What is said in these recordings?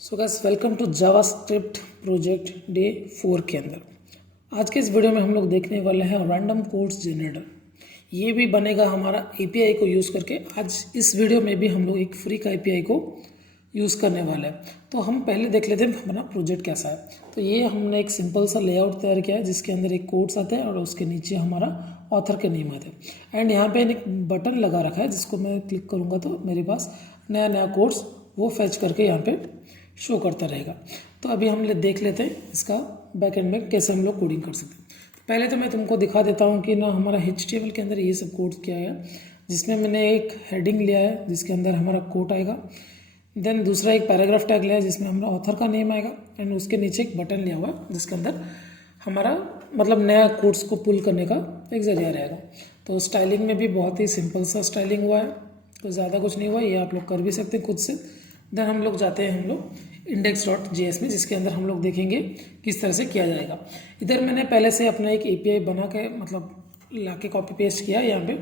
So guys welcome to JavaScript project day 4 के अंदर आज के इस वीडियो में हम लोग देखने वाले हैं रैंडम कोड्स जनरेटर। ये भी बनेगा हमारा एपीआई को यूज़ करके। आज इस वीडियो में भी हम लोग एक फ्री का एपीआई को यूज़ करने वाले हैं। तो हम पहले देख लेते हैं हमारा प्रोजेक्ट कैसा है। तो ये हमने एक सिंपल सा लेआउट तैयार किया है जिसके अंदर एक कोड्स आते हैं और उसके नीचे हमारा ऑथर के नेम आते हैं। एंड यहाँ पे एक बटन लगा रखा है जिसको मैं क्लिक करूँगा तो मेरे पास नया नया कोड्स वो फैच करके यहाँ पे शो करता रहेगा। तो अभी हम देख लेते हैं इसका बैकएंड में कैसे हम लोग कोडिंग कर सकते हैं। पहले तो मैं तुमको दिखा देता हूँ कि ना हमारा HTML के अंदर ये सब कोड्स क्या है, जिसमें मैंने एक हेडिंग लिया है जिसके अंदर हमारा कोड आएगा। देन दूसरा एक पैराग्राफ टैग लिया है जिसमें हमारा ऑथर का नेम आएगा। एंड उसके नीचे एक बटन लिया हुआ है जिसके अंदर हमारा मतलब नया कोड्स को पुल करने का एक जरिया रहेगा। तो स्टाइलिंग में भी बहुत ही सिंपल सा स्टाइलिंग हुआ है, तो ज़्यादा कुछ नहीं हुआ, ये आप लोग कर भी सकते हैं खुद से। देन हम लोग जाते हैं हम लोग index.js में, जिसके अंदर हम लोग देखेंगे किस तरह से किया जाएगा। इधर मैंने पहले से अपना एक API बना के मतलब ला के कॉपी पेस्ट किया यहाँ पे।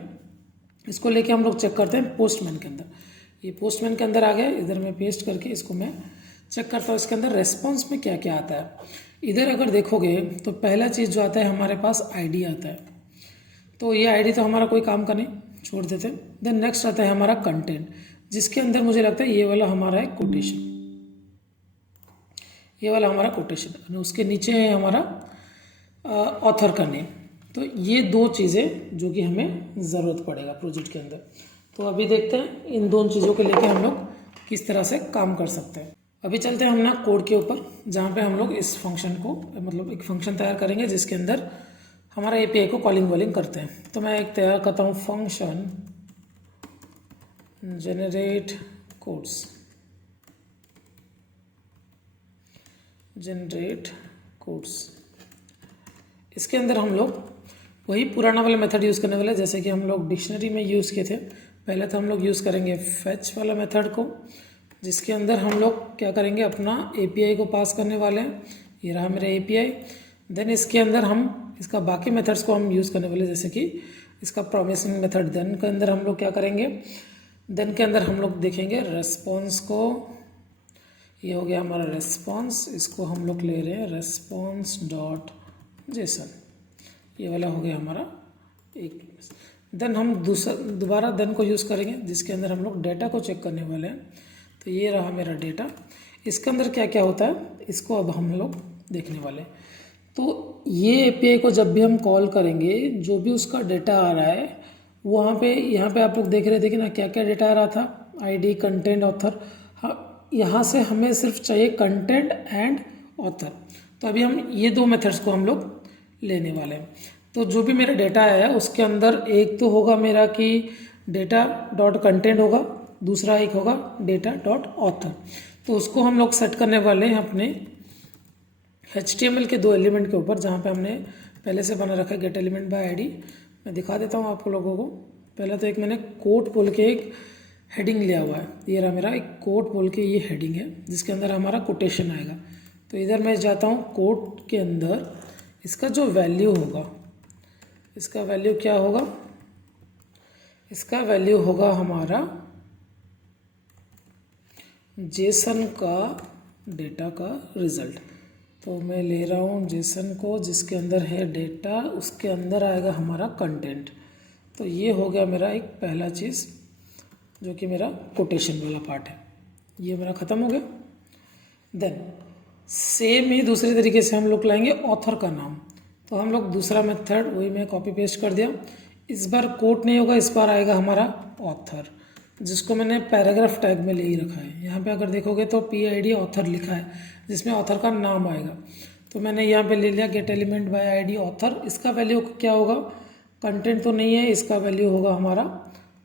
इसको लेके हम लोग चेक करते हैं पोस्टमैन के अंदर। ये पोस्टमैन के अंदर आ गया। इधर मैं पेस्ट करके इसको मैं चेक करता हूँ इसके अंदर रेस्पॉन्स में क्या क्या आता है। इधर अगर देखोगे तो पहला चीज़ जो आता है हमारे पास ID आता है। तो ये ID तो हमारा कोई काम का नहीं, छोड़ देते हैं। देन नेक्स्ट आता है हमारा कंटेंट, जिसके अंदर मुझे लगता है ये वाला हमारा है कोटेशन, ये वाला हमारा कोटेशन। उसके नीचे है हमारा ऑथर का नेम। तो ये दो चीज़ें जो कि हमें ज़रूरत पड़ेगा प्रोजेक्ट के अंदर। तो अभी देखते हैं इन दोनों चीज़ों को लेके हम लोग किस तरह से काम कर सकते हैं। अभी चलते हैं हम ना कोड के ऊपर, जहाँ पे हम लोग इस फंक्शन को मतलब एक फंक्शन तैयार करेंगे जिसके अंदर हमारा API को कॉलिंग वॉलिंग करते हैं। तो मैं एक तैयार करता हूँ function generate codes, generate codes. इसके अंदर हम लोग वही पुराना वाला मेथड यूज़ करने वाले जैसे कि हम लोग डिक्शनरी में यूज़ किए थे। पहले तो हम लोग यूज़ करेंगे फैच वाला मेथड को, जिसके अंदर हम लोग क्या करेंगे अपना API को पास करने वाले हैं। ये रहा मेरा API। देन इसके अंदर हम इसका बाकी मेथड्स को हम यूज़ करने वाले जैसे कि इसका प्रॉमिसिंग मेथड। देन के अंदर हम लोग क्या करेंगे, देन के अंदर हम लोग देखेंगे रेस्पॉन्स को। ये हो गया हमारा रेस्पॉन्स, इसको हम लोग ले रहे हैं रेस्पॉन्स डॉट जेसन, ये वाला हो गया हमारा एक। देन हम दोबारा देन को यूज़ करेंगे जिसके अंदर हम लोग डेटा को चेक करने वाले हैं। तो ये रहा मेरा डेटा। इसके अंदर क्या क्या होता है इसको अब हम लोग देखने वाले हैं। तो ये API को जब भी हम कॉल करेंगे, जो भी उसका डेटा आ रहा है वहाँ पे यहाँ पे आप लोग देख रहे थे कि ना क्या क्या डेटा आ रहा था, ID, कंटेंट, ऑथर। हाँ, यहाँ से हमें सिर्फ चाहिए कंटेंट एंड ऑथर। तो अभी हम ये दो मेथड्स को हम लोग लेने वाले हैं। तो जो भी मेरा डेटा आया उसके अंदर एक तो होगा मेरा कि डेटा डॉट कंटेंट होगा, दूसरा एक होगा डेटा डॉट ऑथर। तो उसको हम लोग सेट करने वाले हैं अपने HTML के दो एलिमेंट के ऊपर, जहाँ पे हमने पहले से बना रखा है गेट एलिमेंट बाय ID। मैं दिखा देता हूँ आप लोगों को। पहले तो एक मैंने कोट बोल के एक हेडिंग लिया हुआ है। ये रहा मेरा एक कोट बोल के ये हेडिंग है जिसके अंदर हमारा कोटेशन आएगा। तो इधर मैं जाता हूँ कोट के अंदर, इसका जो वैल्यू होगा, इसका वैल्यू क्या होगा, इसका वैल्यू होगा हमारा जेसन का डेटा का रिजल्ट। तो मैं ले रहा हूँ जेसन को जिसके अंदर है डेटा, उसके अंदर आएगा हमारा कंटेंट। तो ये हो गया मेरा एक पहला चीज़ जो कि मेरा कोटेशन वाला पार्ट है, ये मेरा ख़त्म हो गया। देन सेम ही दूसरे तरीके से हम लोग लाएंगे ऑथर का नाम। तो हम लोग दूसरा मेथड वही मैं कॉपी पेस्ट कर दिया। इस बार कोट नहीं होगा, इस बार आएगा हमारा ऑथर, जिसको मैंने पैराग्राफ टैग में ले ही रखा है। यहाँ पे अगर देखोगे तो PID ऑथर लिखा है जिसमें ऑथर का नाम आएगा। तो मैंने यहाँ पे ले लिया gate element by ID author. इसका वैल्यू क्या होगा, कंटेंट तो नहीं है, इसका वैल्यू होगा हमारा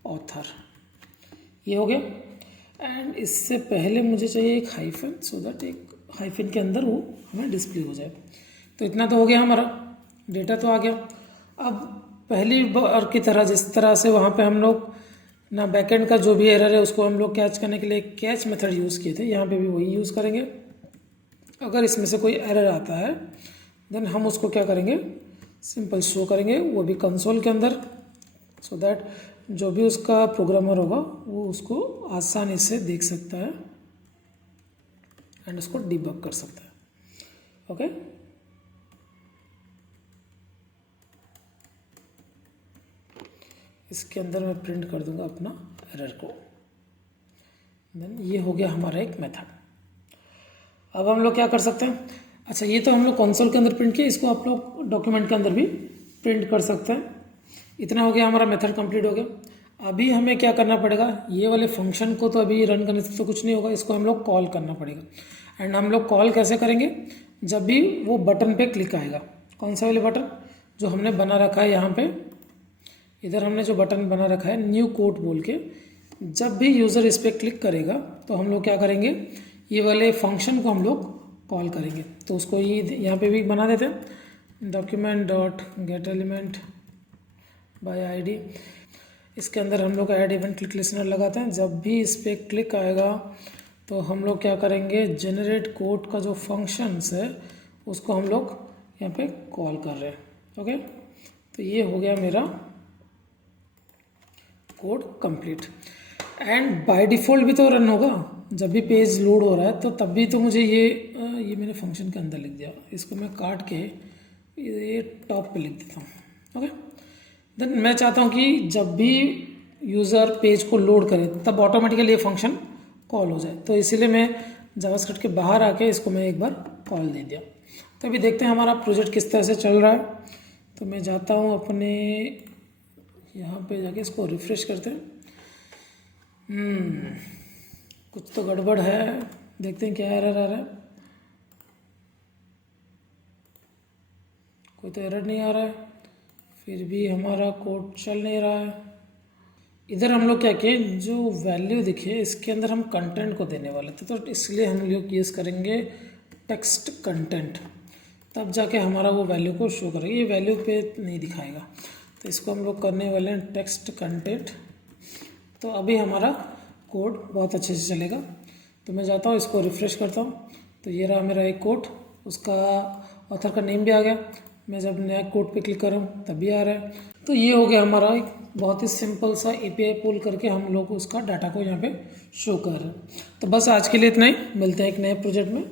ऑथर। ये हो गया। एंड इससे पहले मुझे चाहिए एक हाइफन, सो दैट एक हाइफन के अंदर वो हमें डिस्प्ले हो जाए। तो इतना तो हो गया, हमारा डेटा तो आ गया। अब पहली बार की तरह जिस तरह से वहाँ पे हम लोग ना बैकएंड का जो भी एरर है उसको हम लोग कैच करने के लिए कैच मेथड यूज़ किए थे, यहाँ पे भी वही यूज़ करेंगे। अगर इसमें से कोई एरर आता है देन हम उसको क्या करेंगे, सिंपल शो करेंगे, वो भी कंसोल के अंदर, सो दैट जो भी उसका प्रोग्रामर होगा वो उसको आसानी से देख सकता है एंड उसको डिबग कर सकता है। ओके, इसके अंदर मैं प्रिंट कर दूंगा अपना एरर को। देन ये हो गया हमारा एक मेथड। अब हम लोग क्या कर सकते हैं, अच्छा ये तो हम लोग कंसोल के अंदर प्रिंट किए, इसको आप लोग डॉक्यूमेंट के अंदर भी प्रिंट कर सकते हैं। इतना हो गया, हमारा मेथड कंप्लीट हो गया। अभी हमें क्या करना पड़ेगा, ये वाले फंक्शन को तो अभी रन करने से तो कुछ नहीं होगा, इसको हम लोग कॉल करना पड़ेगा। एंड हम लोग कॉल कैसे करेंगे, जब भी वो बटन पे क्लिक आएगा। कौन सा वाले बटन, जो हमने बना रखा है यहाँ पे, इधर हमने जो बटन बना रखा है न्यू कोड बोल के, जब भी यूज़र इस पर क्लिक करेगा तो हम लोग क्या करेंगे, ये वाले फंक्शन को हम लोग कॉल करेंगे। तो उसको ये यहाँ पे भी बना देते हैं, document dot gate element by ID. इसके अंदर हम लोग ऐड इवेंट क्लिक लिसनर लगाते हैं। जब भी इस पर क्लिक आएगा तो हम लोग क्या करेंगे, जेनरेट कोड का जो फंक्शंस है उसको हम लोग यहाँ पे कॉल कर रहे हैं। ओके, तो ये हो गया मेरा code complete. And by default भी तो रन होगा, जब भी पेज लोड हो रहा है तो तब भी तो मुझे ये मैंने फंक्शन के अंदर लिख दिया, इसको मैं काट के ये टॉप पे लिख देता हूँ। ओके, देन मैं चाहता हूँ कि जब भी यूज़र पेज को लोड करे तब ऑटोमेटिकली ये फंक्शन कॉल हो जाए, तो इसीलिए मैं जावास्क्रिप्ट के बाहर आके इसको मैं एक बार कॉल दे दिया। तो अभी देखते हैं हमारा प्रोजेक्ट किस तरह से चल रहा है। तो मैं जाता हूँ अपने यहाँ पे जाके इसको रिफ्रेश करते हैं। कुछ तो गड़बड़ है, देखते हैं क्या एरर आ रहा है। कोई तो एरर नहीं आ रहा है, फिर भी हमारा कोड चल नहीं रहा है। इधर हम लोग क्या किए, जो वैल्यू दिखे इसके अंदर हम कंटेंट को देने वाले थे, तो इसलिए हम लोग यूज़ करेंगे टेक्स्ट कंटेंट, तब जाके हमारा वो वैल्यू को शो करेगा, ये वैल्यू पे नहीं दिखाएगा। तो इसको हम लोग करने वाले हैं टेक्स्ट कंटेंट। तो अभी हमारा कोड बहुत अच्छे से चलेगा। तो मैं जाता हूँ, इसको रिफ़्रेश करता हूँ, तो ये रहा मेरा एक कोड, उसका ऑथर का नेम भी आ गया। मैं जब नया कोड पे क्लिक कर रहा हूँ तब भी आ रहा है। तो ये हो गया हमारा एक बहुत ही सिंपल सा API पुल करके हम लोग उसका डाटा को यहाँ पे शो कर रहे हैं। तो बस आज के लिए इतना ही, मिलते हैं एक नए प्रोजेक्ट में।